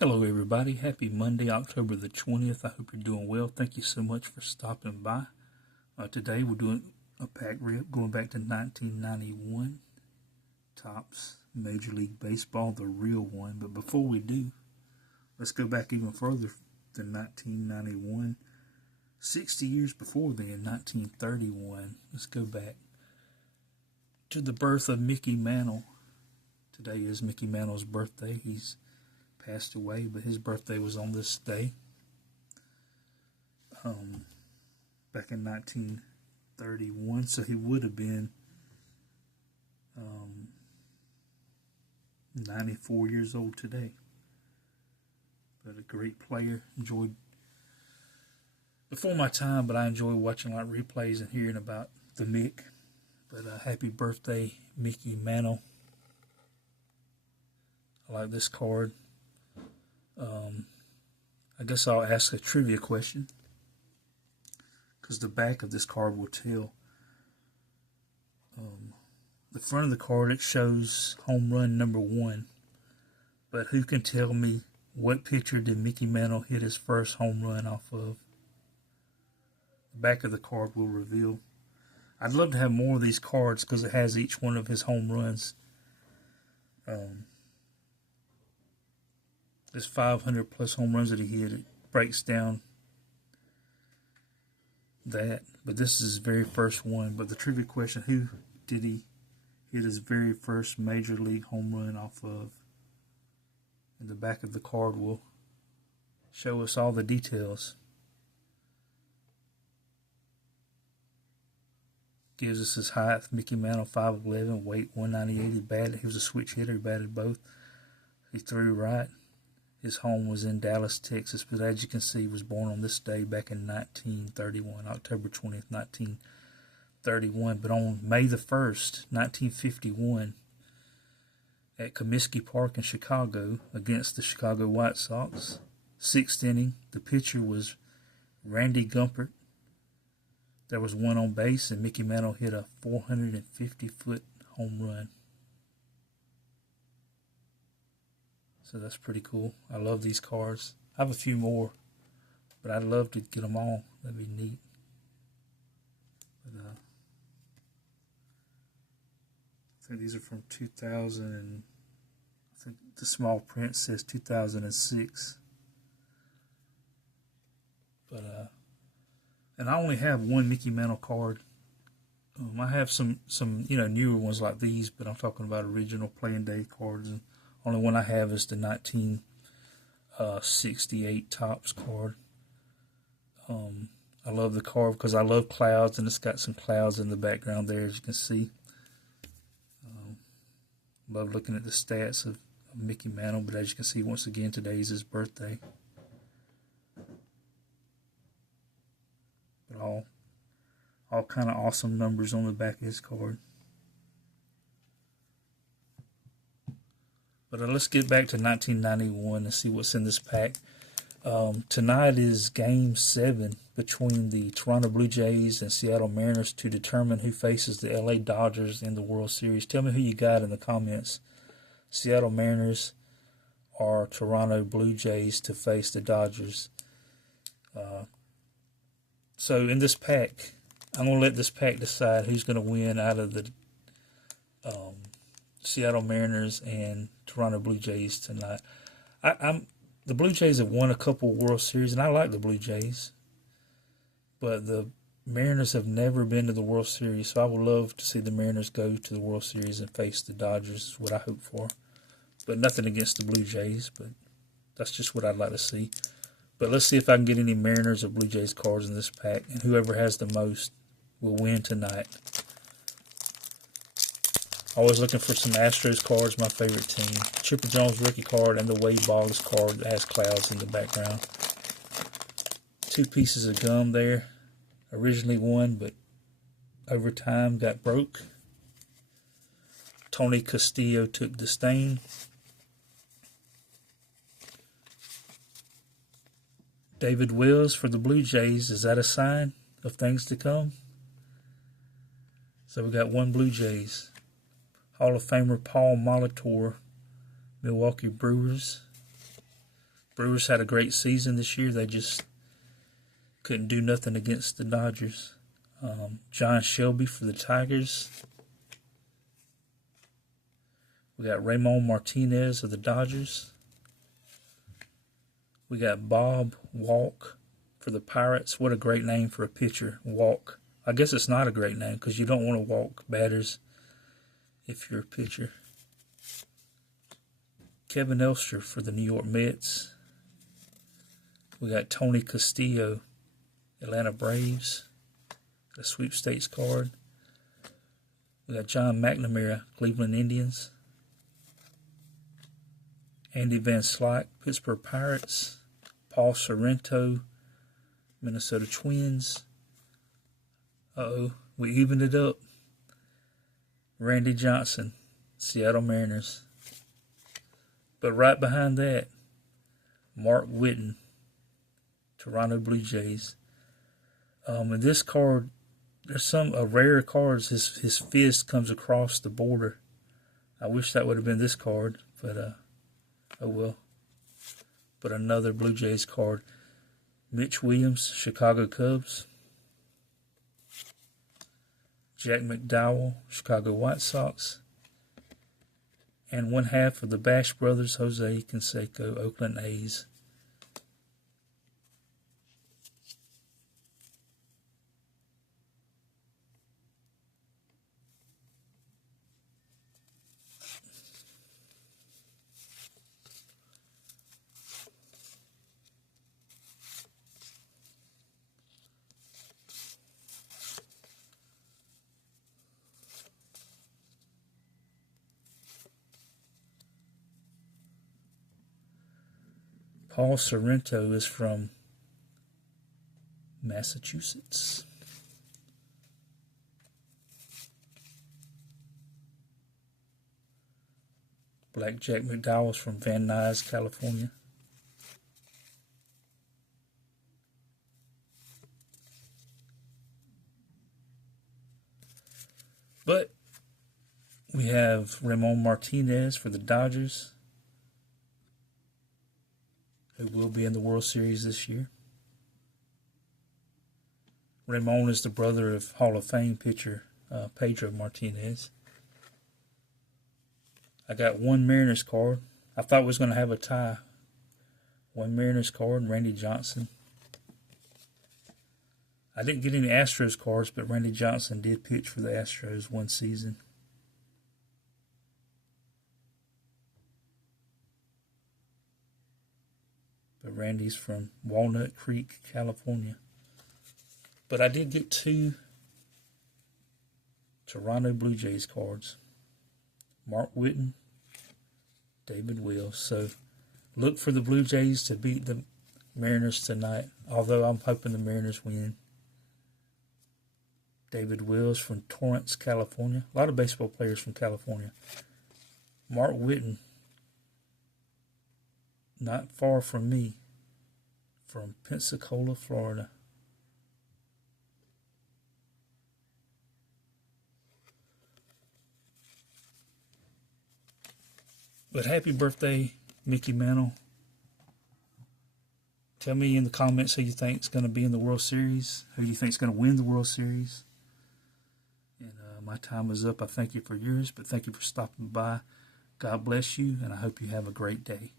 Hello, everybody. Happy Monday, October the 20th. I hope you're doing well. Thank you so much for stopping by. Today, we're doing a pack rip going back to 1991. Topps Major League Baseball, the real one. But before we do, let's go back even further than 1991. 60 years before then, 1931. Let's go back to the birth of Mickey Mantle. Today is Mickey Mantle's birthday. He's passed away, but his birthday was on this day. Back in 1931, so he would have been 94 years old today. But a great player. Enjoyed before my time, but I enjoy watching a lot of replays and hearing about the Mick. But happy birthday, Mickey Mantle. I like this card. I guess I'll ask a trivia question, because the back of this card will tell. The front of the card, it shows home run number 1, but who can tell me what picture did Mickey Mantle hit his first home run off of? The back of the card will reveal. I'd love to have more of these cards because it has each one of his home runs. There's 500 plus home runs that he hit. It breaks down that. But this is his very first one. But the trivia question, who did he hit his very first major league home run off of? And the back of the card will show us all the details. Gives us his height, Mickey Mantle, 5'11", weight 198. He was a switch hitter. He batted both. He threw right. His home was in Dallas, Texas, but as you can see, he was born on this day back in 1931, October 20th, 1931. But on May the 1st, 1951, at Comiskey Park in Chicago against the Chicago White Sox, 6th inning, the pitcher was Randy Gumpert. There was one on base, and Mickey Mantle hit a 450-foot home run. So that's pretty cool. I love these cards. I have a few more, but I'd love to get them all. That'd be neat. But I think these are from 2000, and I think the small print says 2006. But and I only have one Mickey Mantle card. I have some newer ones like these, but I'm talking about original playing day cards. And only one I have is the 1968 Topps card. I love the card because I love clouds, and it's got some clouds in the background there, as you can see. Love looking at the stats of Mickey Mantle, but as you can see, once again, today is his birthday. But all kind of awesome numbers on the back of his card. But let's get back to 1991 and see what's in this pack. Tonight is Game 7 between the Toronto Blue Jays and Seattle Mariners to determine who faces the LA Dodgers in the World Series. Tell me who you got in the comments. Seattle Mariners or Toronto Blue Jays to face the Dodgers. So in this pack, I'm going to let this pack decide who's going to win out of the Seattle Mariners and Toronto Blue Jays tonight. The Blue Jays have won a couple World Series, and I like the Blue Jays. But the Mariners have never been to the World Series, so I would love to see the Mariners go to the World Series and face the Dodgers, is what I hope for. But nothing against the Blue Jays, but that's just what I'd like to see. But let's see if I can get any Mariners or Blue Jays cards in this pack, and whoever has the most will win tonight. Always looking for some Astros cards, my favorite team. Chipper Jones rookie card and the Wade Boggs card that has clouds in the background. 2 pieces of gum there. Originally one, but over time got broke. Tony Castillo took the stain. David Wells for the Blue Jays. Is that a sign of things to come? So we got one Blue Jays. Hall of Famer Paul Molitor, Milwaukee Brewers. Brewers had a great season this year. They just couldn't do nothing against the Dodgers. John Shelby for the Tigers. We got Ramon Martinez of the Dodgers. We got Bob Walk for the Pirates. What a great name for a pitcher, Walk. I guess it's not a great name because you don't want to walk batters if you're a pitcher. Kevin Elster for the New York Mets. We got Tony Castillo, Atlanta Braves, the sweepstakes card. We got John McNamara, Cleveland Indians. Andy Van Slyke, Pittsburgh Pirates. Paul Sorrento, Minnesota Twins. We evened it up. Randy Johnson, Seattle Mariners. But right behind that, Mark Whiten, Toronto Blue Jays. In this card, there's some rare cards. His fist comes across the border. I wish that would have been this card, but oh well. But another Blue Jays card. Mitch Williams, Chicago Cubs. Jack McDowell, Chicago White Sox. And one half of the Bash Brothers, Jose Canseco, Oakland A's. Paul Sorrento is from Massachusetts. Black Jack McDowell is from Van Nuys, California. But we have Ramon Martinez for the Dodgers, who will be in the World Series this year. Ramon is the brother of Hall of Fame pitcher Pedro Martinez. I got one Mariners card. I thought we was going to have a tie. One Mariners card, Randy Johnson. I didn't get any Astros cards, but Randy Johnson did pitch for the Astros one season. But Randy's from Walnut Creek, California. But I did get two Toronto Blue Jays cards. Mark Whiten, David Wells. So look for the Blue Jays to beat the Mariners tonight, although I'm hoping the Mariners win. David Wells from Torrance, California. A lot of baseball players from California. Mark Whiten, not far from me, from Pensacola, Florida. But happy birthday, Mickey Mantle. Tell me in the comments who you think is going to be in the World Series, who you think is going to win the World Series. And my time is up. I thank you for yours, but thank you for stopping by. God bless you, and I hope you have a great day.